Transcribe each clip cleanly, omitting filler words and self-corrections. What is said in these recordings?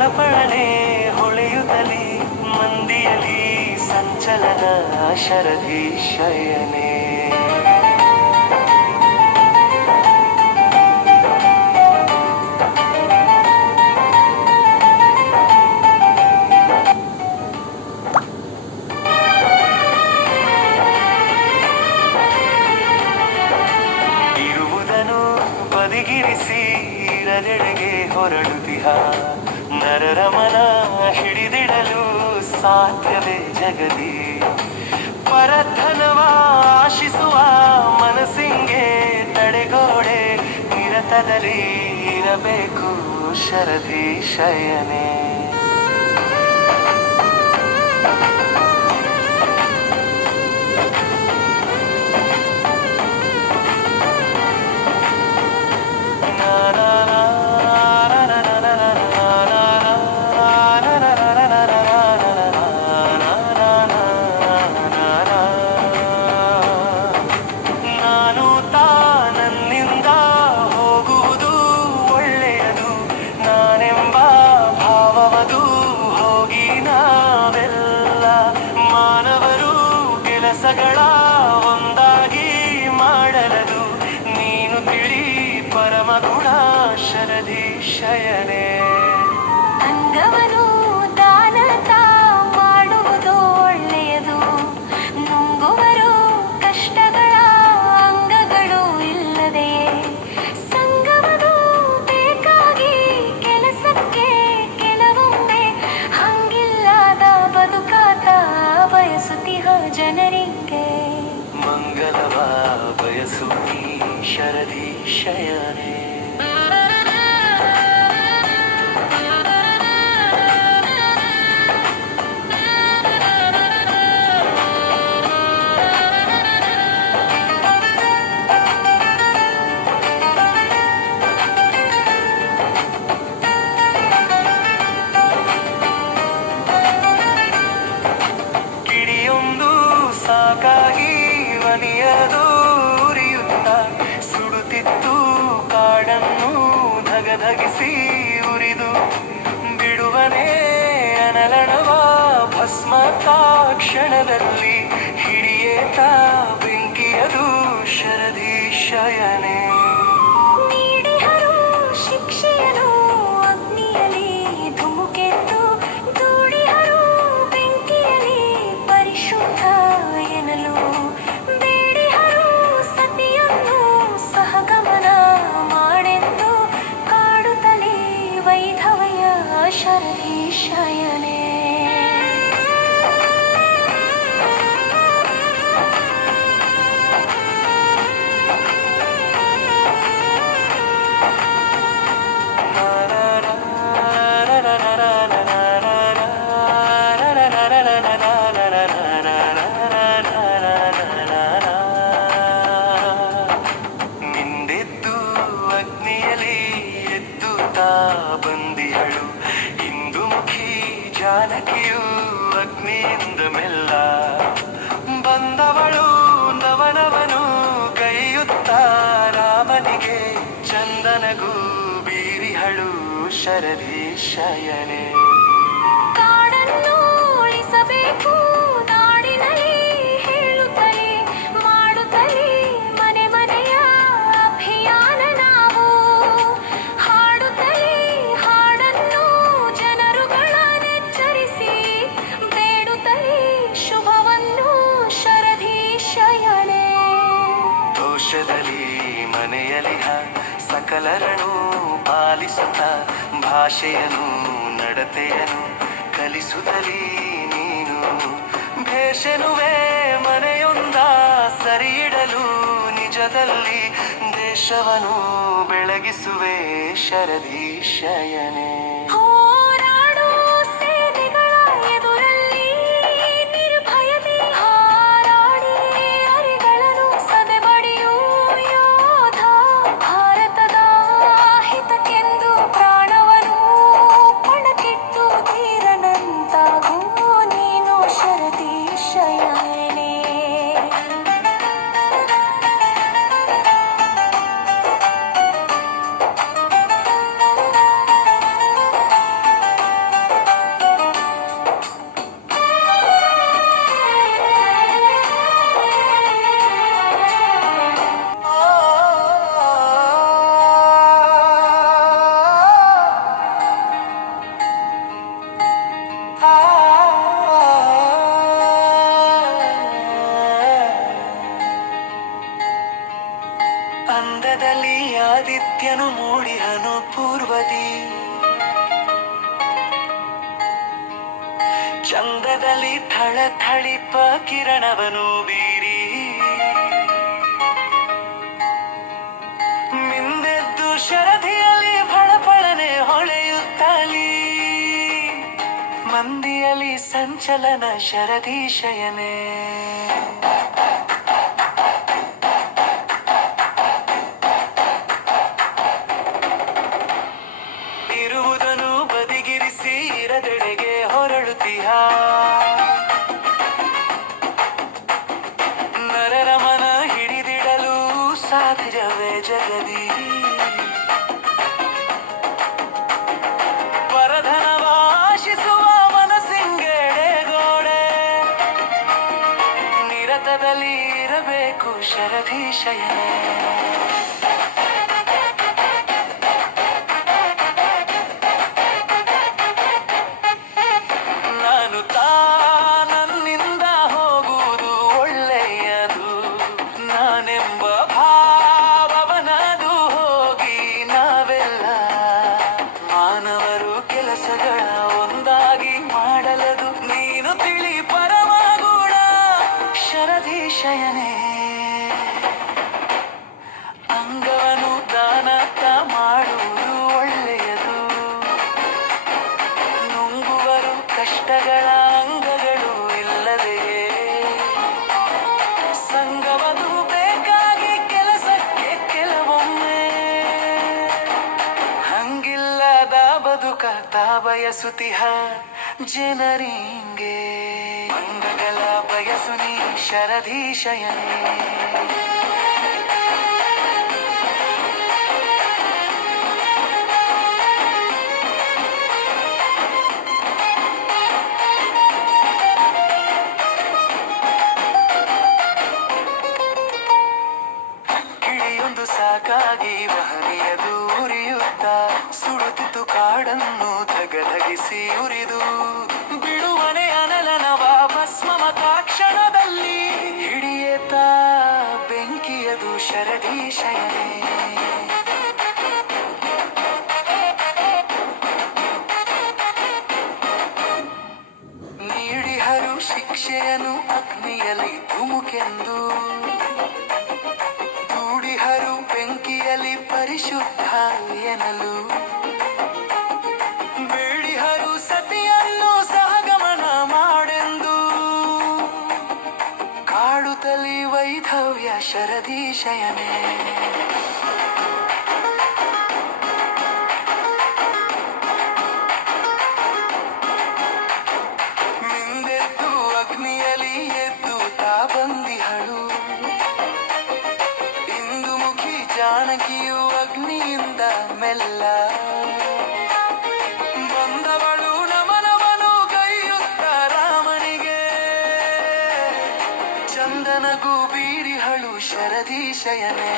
ಪಳಪಳನೆ ಹೊಳೆಯುತ್ತಲೇ ಮಂದಿಯಲಿ ಸಂಚಲನ ಶರದಿ ಶಯನೆ. ಬದಿಗಿರಿಸಿ ಇರದೆಡೆಗೆ ಹೊರಡುತ್ತಿಹ ನರರ ಮನ ಹಿಡಿದಿಡಲು ಸಾಧ್ಯವೇ ಜಗದಿ. ಪರಧನವ ಆಶಿಸುವ ಮನಸ್ಸಿಂಗೆ ತಡೆಗೋಡೆ ನಿರತದಲ್ಲಿ ಇರಬೇಕು ಶರದಿ ಶಯನೆ. ಕೆಲಸಗಳ ಒಂದಾಗಿ ಮಾಡಲದು ನೀನು ತಿಳಿ ಪರಮಗುಣ ಶರದಿ ಶಯನೆ. ಅಂಗವನು ದಾನತ ಮಾಡುವುದು ಒಳ್ಳೆಯದು, ನುಂಗುವರು ಕಷ್ಟಗಳ ಅಂಗಗಳು ಇಲ್ಲದೆಯೇ. ಸಂಗವನು ಬೇಕಾಗಿ ಕೆಲಸಕ್ಕೆ ಕೆಲವೊಮ್ಮೆ ಹಂಗಿಲ್ಲದ ಬದುಕಾತ ಬಯಸುತ್ತಿಹ ಜನರಿಗೆ. ಮಂಗಲವ ಬಯಸು ನೀ ಶರದಿ ಶಯನೆ. ಕಿಡಿಯೊಂದು ಸಾಕಾಗಿ ಮನೆಯದು ಉರಿಯುತ್ತ ಸುಡುತ್ತಿತ್ತು ಕಾಡನ್ನು ಧಗಧಗಿಸಿ ಉರಿದು ಬಿಡುವನೇ ಅನಲಣವ ಭಸ್ಮತ ಕ್ಷಣದಲ್ಲಿ ಹಿಡಿಯೇತ ಬೆಂಕಿಯದು ಶರದಿ ಶಯನೆ. ನೀಡಿಹರು ಶಿಕ್ಷೆಯನು ಅಗ್ನಿಯಲಿ ಧುಮುಕೆದ್ದು ದೂಡಿಹರು ಬೆಂಕಿಯಲಿ ಪರಿಶುದ್ಧ ಎನ್ನಲು. ಬೇಡಿಹರು ಸತಿಯನ್ನು ಸಹಗಮನ ಮಾಡೆಂದು ಕಾಡುತ್ತಲೇ ವೈಧವಯ ಶರದಿ ಶಯನೆ. ನಿಂದೆದ್ದು ಅಗ್ನಿಯಲಿ ಎದ್ದು ಬಂದಿಹಳು ಇಂದು ಮುಖಿ ಜಾನಕಿಯು ಅಗ್ನಿಯಿಂದ ಮೆಲ್ಲ ಬಂದವಳು ನವನವನು ಕೈಯುತ್ತ ರಾಮನಿಗೆ ಚಂದನಗೂ ಬೀರಿಹಳು ಶರದಿ ಶಯನೆ. ಕಾಡನ್ನು ಉಳಿಸಬೇಕು ನಾಡಿನಲ್ಲಿ ಹೇಳುತ್ತಲೇ ಮಾಡುತ್ತಲೇ ಮನೆ ಮನೆಯ ಅಭಿಯಾನ ನಾವು ಹಾಡುತ್ತಲೇ ಹಾಡನ್ನು ಜನರುಗಳನ್ನೆಚ್ಚರಿಸಿ ಬೇಡುತ್ತಲೇ ಶುಭವನ್ನು ಶರದಿ ಶಯನೆ. ದೋಷದಲ್ಲಿ ಮನೆಯಲಿಹ ಸಕಲರನ್ನು ಪಾಲಿಸುತ್ತ ಭಾಷೆಯನ್ನು ನಡತೆಯನ್ನು ಕಲಿಸುತ್ತಲೀ ನೀನು ಭೇಷನುವೆ ಮನೆಯೊಂದ ಸರಿಯಿಡಲು ನಿಜದಲ್ಲಿ ದೇಶವನ್ನು ಬೆಳಗಿಸುವೆ ಶರದಿ ಶಯನೆ. ಹೋರಾಡೋ ಸೇನೆಗಳ ಎದುರಲ್ಲಿ ನಿರ್ಭಯದಿ ಹಾರಾಡಿ ಅರಿಗಳನ್ನು ಸದೆಬಡಿಯೋ ಯೋಧ. ಭಾರತದ ಹಿತಕ್ಕೆಂದು ಪ್ರಾಣವನ್ನು ಪಣಕ್ಕಿಟ್ಟು ಧೀರನಂತಾಗೋ ನೀನು ಶರದಿ ಶಯನೆ. ಅಂದದಲ್ಲಿ ಆದಿತ್ಯನು ಮೂಡಿಹನು ಪೂರ್ವದಿ, ಚಂದದಲ್ಲಿ ಥಳಥಳಿಪ ಕಿರಣವನು ಬೀರಿ, ಮಿಂದೆದ್ದು ಶರಧಿಯಲ್ಲಿ ಫಳಫಳನೆ ಹೊಳೆಯುತ್ತಲೀ, ಮಂದಿಯಲ್ಲಿ ಸಂಚಲನ ಶರಧಿ ಶಯನೆ. ಇರುವುದನ್ನು ಬದಿಗಿರಿಸಿ ಇರದೆಡೆಗೆ ಹೊರಡುತ್ತೀಹ, ನರರ ಮನ ಹಿಡಿದಿಡಲು ಸಾಧ್ಯವೇ ಜಗದಿ, ಪರಧನವಾಶಿಸುವ ಮನಸ್ಸಿಂಗೆಡೆಗೋಡೆ, ನಿರತದಲ್ಲಿ ಇರಬೇಕು ಶರಧಿ ಶಯನೆ. ನಾನು ನನ್ನಿಂದ ಹೋಗುವುದು ಒಳ್ಳೆಯದು, ನಾನೆಂಬ ಭಾವವನದು ಹೋಗಿ ನಾವೆಲ್ಲ ಮಾನವರು ಕೆಲಸಗಳ ಒಂದಾಗಿ ಮಾಡಲದು, ನೀನು ತಿಳಿ ಪರಮಗುಣ ಶರಧಿ ಶಯನೆ. ಅಂಗವನು ದಾನತ್ತ ಮಾಡುವುದು ಒಳ್ಳೆಯದು, ನುಂಗುವರು ಕಷ್ಟಗಳ ಅಂಗಗಳು ಇಲ್ಲದೆಯೇ, ಸಂಗವದು ಬೇಕಾಗಿ ಕೆಲಸಕ್ಕೆ ಕೆಲವೊಮ್ಮೆ, ಹಂಗಿಲ್ಲದ ಬದುಕತ ಬಯಸುತ್ತಿಹ ಜನರಿಂಗೆ, ಅಂಗಗಳ ಬಯಸು ನೀ ಶರಧಿ ಶಯನೆ. ಕಿಳಿಯೊಂದು ಸಾಕಾಗಿ ವಹನಿಯದು ಉರಿಯುತ್ತ, ಸುಡುತ್ತಿತ್ತು ಕಾಡನ್ನು ಧಗಧಗಿಸಿ ಉರಿದು, ಬಿಡುವನೆ ಅನಲನವ ಭಸ್ಮಮತ ಕ್ಷಣದಲ್ಲಿ, ಹಿಡಿಯೇತ ಬೆಂಕಿಯದು ಶರಧಿ ಶಯನೆ. ನೀಡಿಹರು ಶಿಕ್ಷೆಯನ್ನು ಅಗ್ನಿಯಲ್ಲಿ ಧುಮುಕೆಂದು, ದೂಡಿಹರು ಬೆಂಕಿಯಲ್ಲಿ ಪರಿಶುದ್ಧ ಎನ್ನಲು, ಬೇಡಿಹರು ಸತಿಯನ್ನು ಸಹಗಮನ ಮಾಡೆಂದು, ಕಾಡುತ್ತಲಿ ವೈಧವ್ಯ ಶರಧಿ ಶಯನೆ. ಮಿಂದೆದ್ದು ಅಗ್ನಿಯಲ್ಲಿ ಎದ್ದು ತಾ ಬಂದಿಹಳು, ಇಂದು ಮುಖಿ ಜಾನಕಿಯು ಅಗ್ನಿಯಿಂದ ಮೆಲ್ಲ, ಬಂದವಳು ನಮನವನು ಗೈಯುತ್ತ ರಾಮನಿಗೆ, ಚಂದನಗೂ ಬೀರಿಹಳು ಶರಧಿ ಶಯನೆ.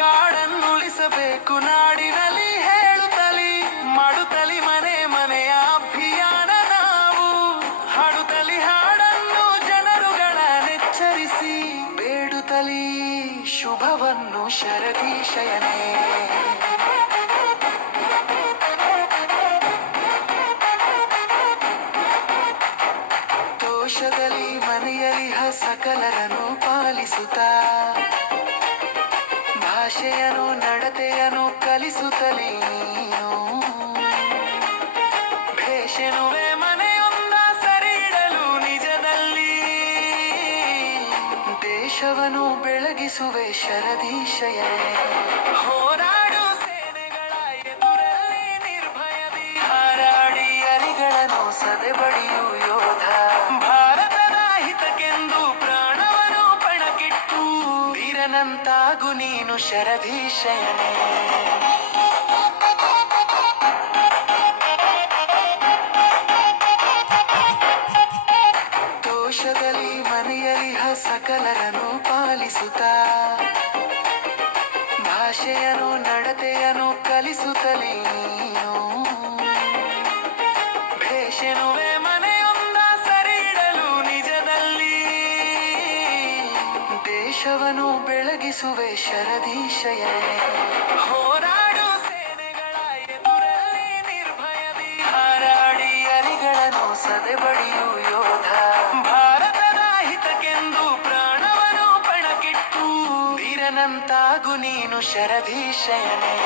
ಕಾಡನ್ನುಳಿಸಬೇಕು ನಾಡಿನಲ್ಲಿ ಹೇಳುತ್ತಲಿ, ಮಾಡುತ್ತಲಿ ಮನೆ ಮನೆಯ ಅಭಿಯಾನ ನಾವು, ಹಾಡುತ್ತಲಿ ಹಾಡನ್ನು ಜನರುಗಳ ನೆಚ್ಚರಿಸಿ, ಬೇಡುತ್ತಲಿ ಶುಭವನ್ನು ಶರಧಿ ಶಯನೆ. ದೋಷದಲ್ಲಿ ಮನೆಯಲಿಹ ಸಕಲರನ್ನು ಪಾಲಿಸುತ್ತ, ಭಾಷೆಯನು ನಡತೆಯನು ಕಲಿಸುತ್ತಲೀ ನೀನು, ಭೇಷೆನುವೆ ಮನೆಯೊಂದ ಸರಿ ಇಡಲು ನಿಜದಲ್ಲಿ, ದೇಶವನ್ನು ಬೆಳಗಿಸುವೆ ಶರಧಿ ಶಯನೆ. ಹೋರಾಡು ಸೇನೆಗಳ ಎದುರಲ್ಲಿ ನಿರ್ಭಯದಿ, ಹಾರಾಡಿ ಅರಿಗಳನ್ನು ಸದೆಬಡಿಯು ಯೋಧ, ಭಾರತದ ಹಿತಕ್ಕೆಂದು ಪ್ರಾಣವನ್ನು ಪಣಕ್ಕಿಟ್ಟು, ಧೀರನಂತಾಗು ನೀನು ಶರಧಿ ಶಯನೆ. ದೋಷದಲ್ಲಿ ಮನೆಯಲಿಹ ಸಕಲರನ್ನು ಪಾಲಿಸುತ್ತ, ಭಾಷೆಯನು ನಡತೆಯನು ಕಲಿಸುತ್ತಲೀ ನೀನು, ಭೇಷೆನು ದೇಶವನ್ನು ಬೆಳಗಿಸುವೆ ಶರದೀಶಯನೇ. ಹೋರಾಡು ಸೇನೆಗಳ ಎದುರಲ್ಲಿ ನಿರ್ಭಯದಿ ಹಾರಾಡಿ ಅಲಿಗಳನ್ನು ಸದೆಬಡಿಯು ಯೋಧ. ಭಾರತದ ಹಿತಕ್ಕೆಂದು ಪ್ರಾಣವನ್ನು ಪಣಕ್ಕಿಟ್ಟು ಧೀರನಂತಾಗು ನೀನು ಶರದೀಶಯನೇ.